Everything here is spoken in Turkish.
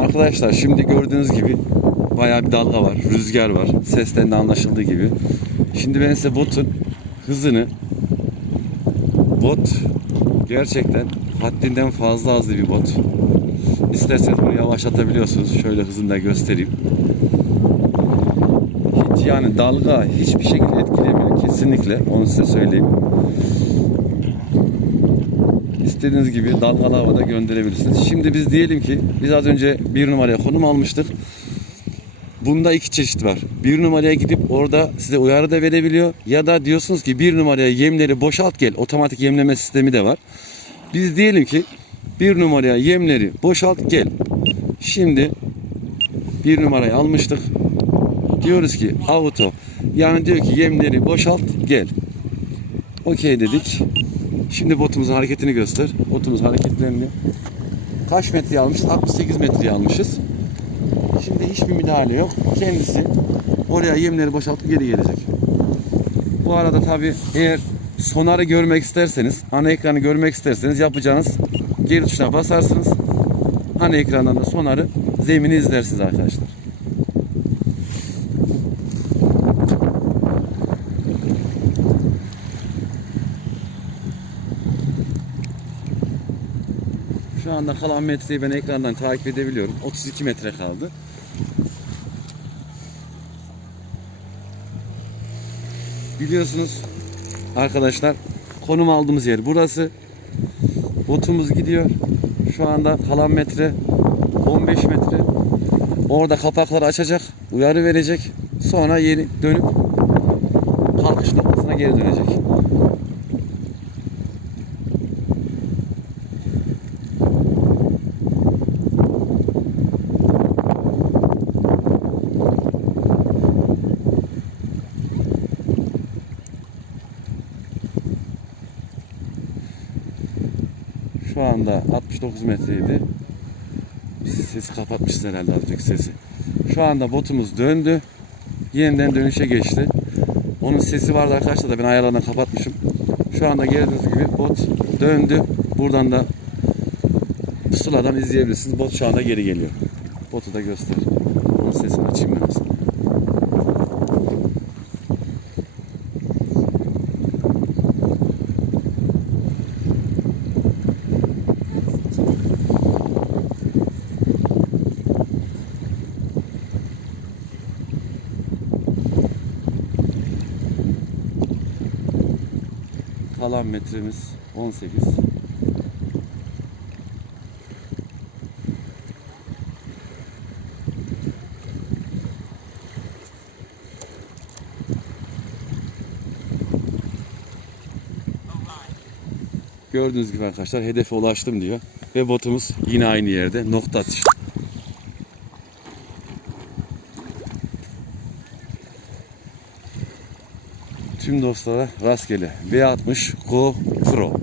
Arkadaşlar şimdi gördüğünüz gibi bayağı bir dalga var, rüzgar var. Sesten de anlaşıldığı gibi. Şimdi ben size botun hızını bot gerçekten haddinden fazla hızlı bir bot. İsterseniz bunu yavaşlatabiliyorsunuz. Şöyle hızını da göstereyim. Hiç yani dalga hiçbir şekilde etkilemiyor kesinlikle. Onu size söyleyeyim. İstediğiniz gibi dalgalı havada gönderebilirsiniz. Şimdi biz diyelim ki biz az önce bir numaraya konum almıştık. Bunda iki çeşit var. Bir numaraya gidip orada size uyarı da verebiliyor. Ya da diyorsunuz ki bir numaraya yemleri boşalt gel. Otomatik yemleme sistemi de var. Biz diyelim ki bir numaraya yemleri boşalt gel. Şimdi bir numarayı almıştık. Diyoruz ki auto. Yani diyor ki yemleri boşalt gel. Okey dedik. Şimdi botumuzun hareketini göster. Botumuz hareketleniyor. Kaç metreye almışız? 68 metreye almışız. Şimdi hiçbir müdahale yok. Kendisi oraya yemleri boşaltıp geri gelecek. Bu arada tabi eğer sonarı görmek isterseniz, ana ekranı görmek isterseniz yapacağınız geri tuşuna basarsınız. Ana ekrandan da sonarı zemini izlersiniz arkadaşlar. Şu anda kalan metreyi ben ekrandan takip edebiliyorum. 32 metre kaldı. Biliyorsunuz arkadaşlar konum aldığımız yer burası. Botumuz gidiyor. Şu anda kalan metre 15 metre. Orada kapakları açacak, uyarı verecek. Sonra yeni dönüp kalkış noktasına geri dönecek. Şu anda 69 metreydi. Sesi kapatmışız herhalde az önceki sesi. Şu anda botumuz döndü. Yeniden dönüşe geçti. Onun sesi vardı arkadaşlar da ben ayarlarını kapatmışım. Şu anda gördüğünüz gibi bot döndü. Buradan da pusuladan izleyebilirsiniz. Bot şu anda geri geliyor. Botu da göster. Sesini açayım ben aslında. Kalan metremiz 18. Gördüğünüz gibi arkadaşlar hedefe ulaştım diyor. Ve botumuz yine aynı yerde. Nokta atış. Tüm dostlara rastgele V60 Go Pro.